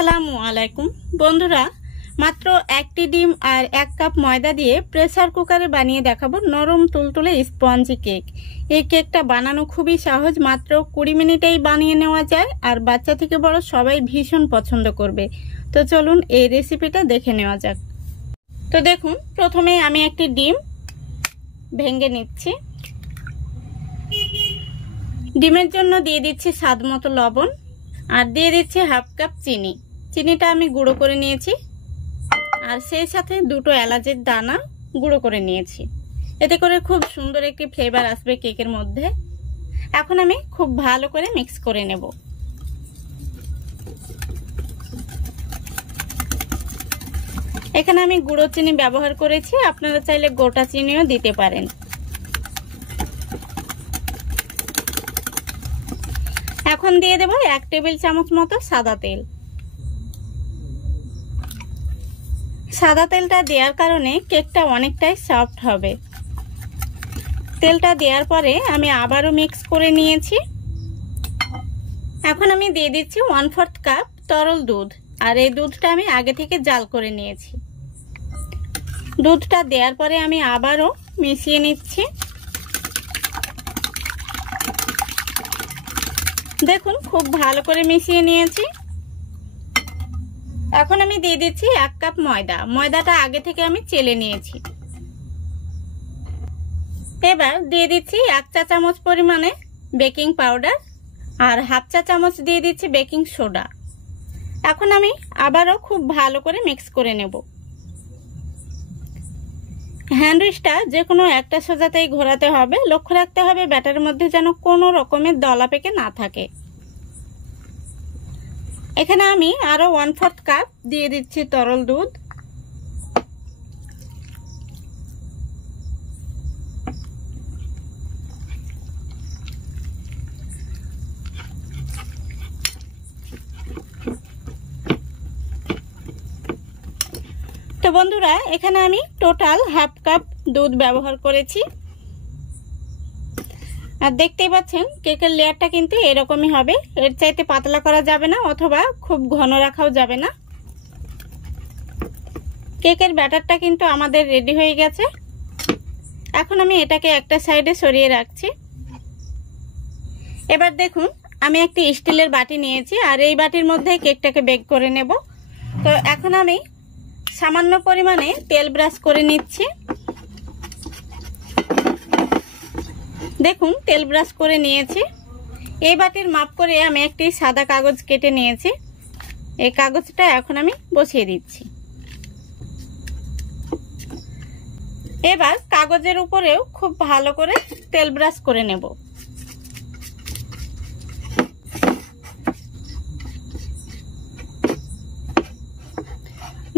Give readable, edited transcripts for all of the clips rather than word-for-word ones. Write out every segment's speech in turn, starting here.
আসসালামু আলাইকুম বন্ধুরা, মাত্র একটি ডিম আর 1 কাপ ময়দা দিয়ে প্রেসার কুকারে বানিয়ে দেখাবো নরম তুলতুলে স্পঞ্জি কেক। এই কেকটা বানানো খুবই সহজ, মাত্র 20 মিনিটেই বানিয়ে নেওয়া যায় আর বাচ্চা থেকে বড় সবাই ভীষণ পছন্দ করবে। তো চলুন এই রেসিপিটা দেখে নেওয়া যাক। তো দেখুন, প্রথমে আমি একটি ডিম ভেঙে নিচ্ছি। ডিমের জন্য দিয়ে দিচ্ছি স্বাদ মতো লবণ আর দিয়ে দিচ্ছি হাফ কাপ চিনি। চিনিটা আমি গুঁড়ো করে নিয়েছি আর সেই সাথে দুটো এলাচের দানা গুঁড়ো করে নিয়েছি। এতে করে খুব সুন্দর একটি ফ্লেভার আসবে কেকের মধ্যে। এখন আমি খুব ভালো করে মিক্স করে নেব। এখানে আমি গুঁড়ো চিনি ব্যবহার করেছি, আপনারা চাইলে গোটা চিনিও দিতে পারেন। এখন দিয়ে দেব 1 টেবিল চামচ মতো সাদা তেল। সাদা তেলটা দেওয়ার কারণে কেকটা অনেকটাই সফট হবে। তেলটা দেওয়ার পরে আমি আবারও মিক্স করে নিয়েছি। এখন আমি দিয়ে দিচ্ছি 1/4 কাপ তরল দুধ আর এই দুধটা আমি আগে থেকে জাল করে নিয়েছি। দুধটা দেওয়ার পরে আমি আবারও মিশিয়ে নিচ্ছি। দেখুন, খুব ভালো করে মিশিয়ে নিয়েছি। এখন আমি দিয়ে দিচ্ছি 1 কাপ ময়দা। ময়দাটা আগে থেকে আমি চেলে নিয়েছি। এবার দিয়ে দিচ্ছি 1 চা চামচ পরিমাণে বেকিং পাউডার আর হাফ চা চামচ দিয়ে দিচ্ছি বেকিং সোডা। এখন আমি আবারও খুব ভালো করে মিক্স করে নেব। হ্যান্ড উইচটা যে কোনো একটা সোজাতেই ঘোরাতে হবে। লক্ষ্য রাখতে হবে ব্যাটারের মধ্যে যেন কোনো রকমের দলা পেকে না থাকে। এখানে আমি আরো 1/4 কাপ দিয়ে দিচ্ছি তরল দুধ। তো বন্ধুরা, এখানে আমি টোটাল হাফ কাপ দুধ ব্যবহার করেছি। আর দেখতেই পাচ্ছেন কেকের লেয়ারটা কিন্তু এরকমই হবে, এর চাইতে পাতলা করা যাবে না অথবা খুব ঘন রাখাও যাবে না। কেকের ব্যাটারটা কিন্তু আমাদের রেডি হয়ে গেছে। এখন আমি এটাকে একটা সাইডে সরিয়ে রাখছি। এবার দেখুন, আমি একটি স্টিলের বাটি নিয়েছি আর এই বাটির মধ্যে কেকটাকে বেক করে নেব। তো এখন আমি সামান্য পরিমাণে তেল ব্রাশ করে নিচ্ছি। দেখুন, তেল ব্রাশ করে নিয়েছি। এই বাটির মাপ করে আমি একটি সাদা কাগজ কেটে নিয়েছি। এই কাগজটা এখন আমি বসিয়ে দিচ্ছি। এবার কাগজের উপরেও খুব ভালো করে তেল ব্রাশ করে নেব।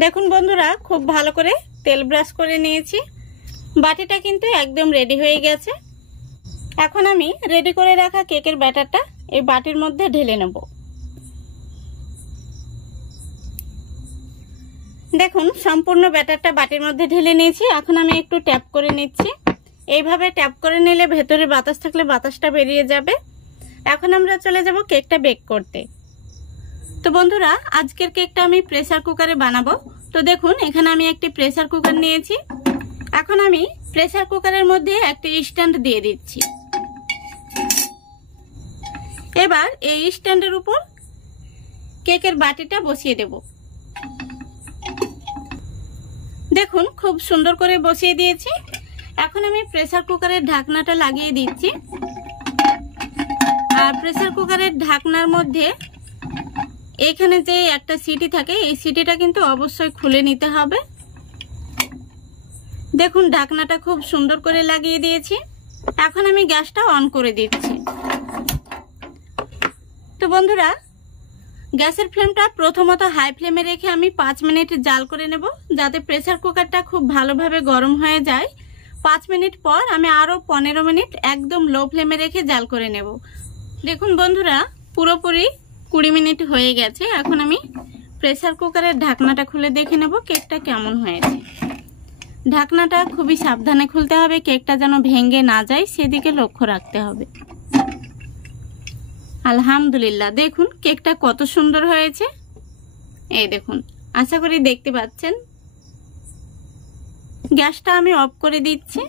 দেখুন বন্ধুরা, খুব ভালো করে তেল ব্রাশ করে নিয়েছি। বাটিটা কিন্তু একদম রেডি হয়ে গেছে। এখন আমি রেডি করে রাখা কেকের ব্যাটারটা এই বাটির মধ্যে ঢেলে নেব। দেখুন, সম্পূর্ণ ব্যাটারটা বাটির মধ্যে ঢেলে নিয়েছি। এখন আমি একটু ট্যাপ করে নিচ্ছি। এইভাবে ট্যাপ করে নিলে ভেতরে বাতাস থাকলে বাতাসটা বেরিয়ে যাবে। এখন আমরা চলে যাব কেকটা বেক করতে। তো বন্ধুরা, আজকের কেকটা আমি প্রেসার কুকারে বানাবো। তো দেখুন, এখানে আমি একটি প্রেসার কুকার নিয়েছি। এখন আমি প্রেসার কুকারের মধ্যে একটি স্ট্যান্ড দিয়ে দিচ্ছি। এবার এই স্ট্যান্ডের উপর কেকের বাটিটা বসিয়ে দেব। দেখুন, খুব সুন্দর করে বসিয়ে দিয়েছি। এখন আমি প্রেসার কুকারের ঢাকনাটা লাগিয়ে দিচ্ছি। আর প্রেসার কুকারের ঢাকনার মধ্যে এখানে যে একটা সিটি থাকে, এই সিটিটা কিন্তু অবশ্যই খুলে নিতে হবে। দেখুন, ঢাকনাটা খুব সুন্দর করে লাগিয়ে দিয়েছি। এখন আমি গ্যাসটা অন করে দিচ্ছি। তো বন্ধুরা, গ্যাসের ফ্লেমটা প্রথমত হাই ফ্লেমে রেখে আমি 5 মিনিট জাল করে নেব, যাতে প্রেসার কুকারটা খুব ভালোভাবে গরম হয়ে যায়। 5 মিনিট পর আমি আরো 15 মিনিট একদম লো ফ্লেমে রেখে জাল করে নেব। দেখুন বন্ধুরা, পুরোপুরি 20 মিনিট হয়ে গেছে। এখন আমি প্রেসার কুকারের ঢাকনাটা খুলে দেখে নেব কেকটা কেমন হয়েছে। ঢাকনাটা খুবই সাবধানে খুলতে হবে, কেকটা যেন ভেঙে না যায় সেদিকে লক্ষ্য রাখতে হবে। আলহামদুলিল্লাহ, দেখুন কেকটা কত সুন্দর হয়েছে। এই দেখুন, আশা করি দেখতে পাচ্ছেন। গ্যাসটা আমি অফ করে দিচ্ছি।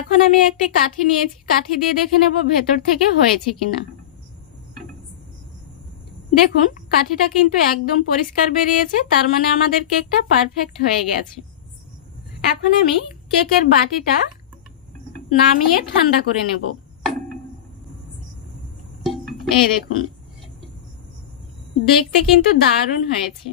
এখন আমি একটি কাঠি নিয়েছি, কাঠি দিয়ে দেখে নেব ভেতর থেকে হয়েছে কিনা। দেখুন কাঠিটা কিন্তু একদম পরিষ্কার বেরিয়েছে, তার মানে আমাদের কেকটা পারফেক্ট হয়ে গেছে। এখন আমি কেকের বাটিটা নামিয়ে ঠান্ডা করে নেব। এই দেখুন, দেখতে কিন্তু দারুণ হয়েছে।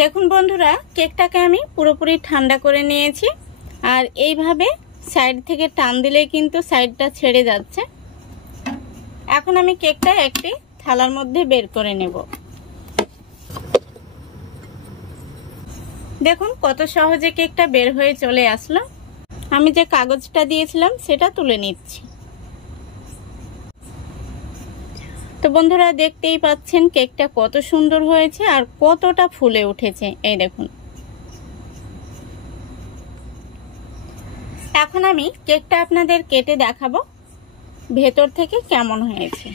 দেখুন বন্ধুরা, কেকটাকে আমি পুরোপুরি ঠান্ডা করে নিয়েছি, আর এইভাবে সাইড থেকে টান দিলেই কিন্তু সাইডটা ছেড়ে যাচ্ছে। এখন আমি কেকটা একটি থালার মধ্যে বের করে নেব। দেখুন কত সহজে কেকটা বের হয়ে চলে আসলো। আমি যে কাগজটা দিয়েছিলাম সেটা তুলে নিচ্ছি। তো বন্ধুরা দেখতেই পাচ্ছেন কেকটা কত সুন্দর হয়েছে আর কতটা ফুলে উঠেছে। এই দেখুন, এখন আমি কেকটা আপনাদের কেটে দেখাবো ভেতর থেকে কেমন হয়েছে।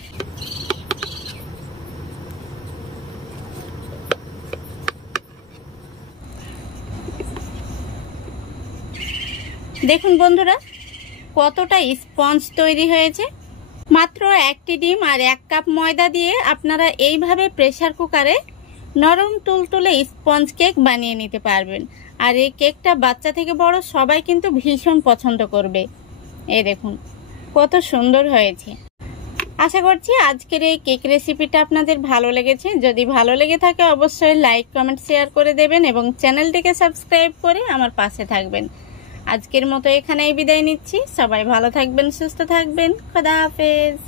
দেখুন বন্ধুরা কতটা স্পঞ্জ তৈরি হয়েছে। মাত্র একটি ডিম আর 1 কাপ ময়দা দিয়ে আপনারা এইভাবে প্রেসার কুকারে নরম তুলতুলে স্পঞ্জ কেক বানিয়ে নিতে পারবেন। আর এই কেকটা বাচ্চা থেকে বড় সবাই কিন্তু ভীষণ পছন্দ করবে। এই দেখুন কত সুন্দর হয়েছে। আশা করছি আজকের এই কেক রেসিপিটা আপনাদের ভালো লেগেছে। যদি ভালো লেগে থাকে অবশ্যই লাইক, কমেন্ট, শেয়ার করে দেবেন এবং চ্যানেলটিকে সাবস্ক্রাইব করে আমার পাশে থাকবেন। আজকের মতো এখানেই বিদায় নিচ্ছি। সবাই ভালো থাকবেন, সুস্থ থাকবেন। খোদা হাফেজ।